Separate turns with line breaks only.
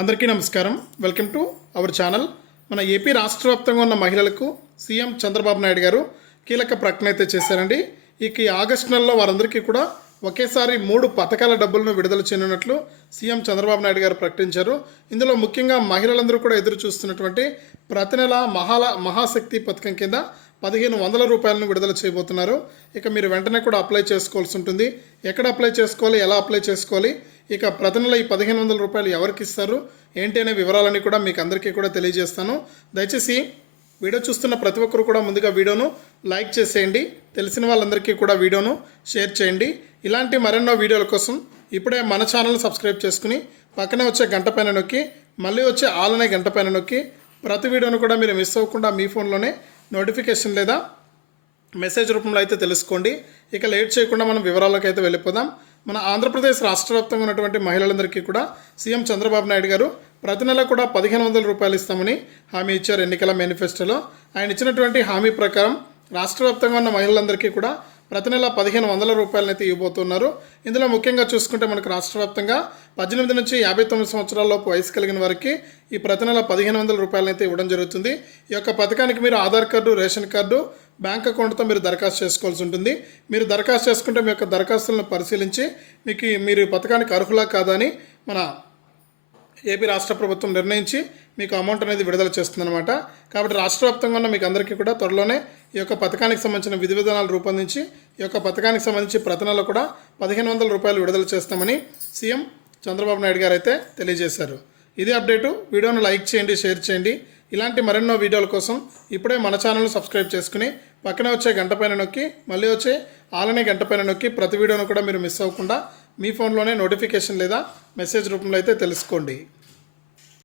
అందరికీ నమస్కారం. Welcome to our channel. మన ఏపీ రాష్ట్ర వ్యాప్తంగా ఉన్న మహిళలకు సీఎం చంద్రబాబు నాయుడు గారు కీలక ప్రకటన అయితే చేశారండి. ఇక ఆగస్ట్ ఆగస్టు నెలలో వారందరికీ కూడా ఒకేసారి మూడు పథకాల డబ్బులను విడుదల చేయనున్నట్లు సీఎం చంద్రబాబు నాయుడు గారు ప్రకటించారు. ఇందులో ముఖ్యంగా మహిళలందరూ కూడా ఎదురు చూస్తున్నటువంటి ప్రతి నెల మహాల మహాశక్తి పథకం కింద పదిహేను వందల రూపాయలను విడుదల చేయబోతున్నారు. ఇక మీరు వెంటనే కూడా అప్లై చేసుకోవాల్సి ఉంటుంది. ఎక్కడ అప్లై చేసుకోవాలి? ఎలా అప్లై చేసుకోవాలి? ఇక ప్రతి నెల ఈ పదిహేను వందల రూపాయలు ఎవరికి ఇస్తారు? ఏంటి అనే వివరాలని కూడా మీకు అందరికీ కూడా తెలియజేస్తాను. దయచేసి వీడియో చూస్తున్న ప్రతి ఒక్కరు కూడా ముందుగా వీడియోను లైక్ చేసేయండి. తెలిసిన వాళ్ళందరికీ కూడా వీడియోను షేర్ చేయండి. ఇలాంటి మరెన్నో వీడియోల కోసం ఇప్పుడే మన ఛానల్ సబ్స్క్రైబ్ చేసుకుని పక్కనే వచ్చే గంట పైన నొక్కి మళ్ళీ వచ్చే ఆల్ అనే గంట పైన నొక్కి ప్రతి వీడియోను కూడా మీరు మిస్ అవ్వకుండా మీ ఫోన్లోనే నోటిఫికేషన్ లేదా మెసేజ్ రూపంలో అయితే తెలుసుకోండి. ఇక లేట్ చేయకుండా మనం వివరాల్లోకి అయితే వెళ్ళిపోదాం. మన ఆంధ్రప్రదేశ్ రాష్ట్ర వ్యాప్తంగా ఉన్నటువంటి మహిళలందరికీ కూడా సీఎం చంద్రబాబు నాయుడు గారు ప్రతి నెల కూడా పదిహేను వందల రూపాయలు ఇస్తామని హామీ ఇచ్చారు ఎన్నికల మేనిఫెస్టోలో. ఆయన ఇచ్చినటువంటి హామీ ప్రకారం రాష్ట్ర వ్యాప్తంగా ఉన్న మహిళలందరికీ కూడా ప్రతి నెల పదిహేను వందల రూపాయలనైతే ఇవ్వబోతున్నారు. ఇందులో ముఖ్యంగా చూసుకుంటే మనకు రాష్ట్ర వ్యాప్తంగా పద్దెనిమిది నుంచి యాభై తొమ్మిది సంవత్సరాలలోపు వయసు కలిగిన వారికి ఈ ప్రతి నెల పదిహేను వందల రూపాయలనైతే ఇవ్వడం జరుగుతుంది. ఈ యొక్క పథకానికి మీరు Aadhaar card ration card bank అకౌంట్తో మీరు దరఖాస్తు చేసుకోవాల్సి ఉంటుంది. మీరు దరఖాస్తు చేసుకుంటే మీ యొక్క దరఖాస్తులను పరిశీలించి మీకు మీరు పథకానికి అర్హులా కాదా అని మన ఏపీ రాష్ట్ర ప్రభుత్వం నిర్ణయించి మీకు అమౌంట్ అనేది విడుదల చేస్తుందన్నమాట. కాబట్టి రాష్ట్ర వ్యాప్తంగా ఉన్న మీకు అందరికీ కూడా త్వరలోనే ఈ యొక్క పథకానికి సంబంధించిన విధి విధానాలు రూపొందించి ఈ యొక్క పథకానికి సంబంధించి ప్రతనలో కూడా పదిహేను వందల రూపాయలు విడుదల చేస్తామని సీఎం చంద్రబాబు నాయుడు గారు అయితే తెలియజేశారు. ఇది అప్డేటు. వీడియోను లైక్ చేయండి షేర్ చేయండి. ఇలాంటి మరెన్నో వీడియోల కోసం ఇప్పుడే మన ఛానల్ సబ్స్క్రైబ్ చేసుకుని పక్కనే వచ్చే గంట పైన నొక్కి మళ్ళీ వచ్చే ఆలనే గంట పైన నొక్కి ప్రతి వీడియోను కూడా మీరు మిస్ అవ్వకుండా మీ ఫోన్లోనే నోటిఫికేషన్ లేదా మెసేజ్ రూపంలో అయితే తెలుసుకోండి.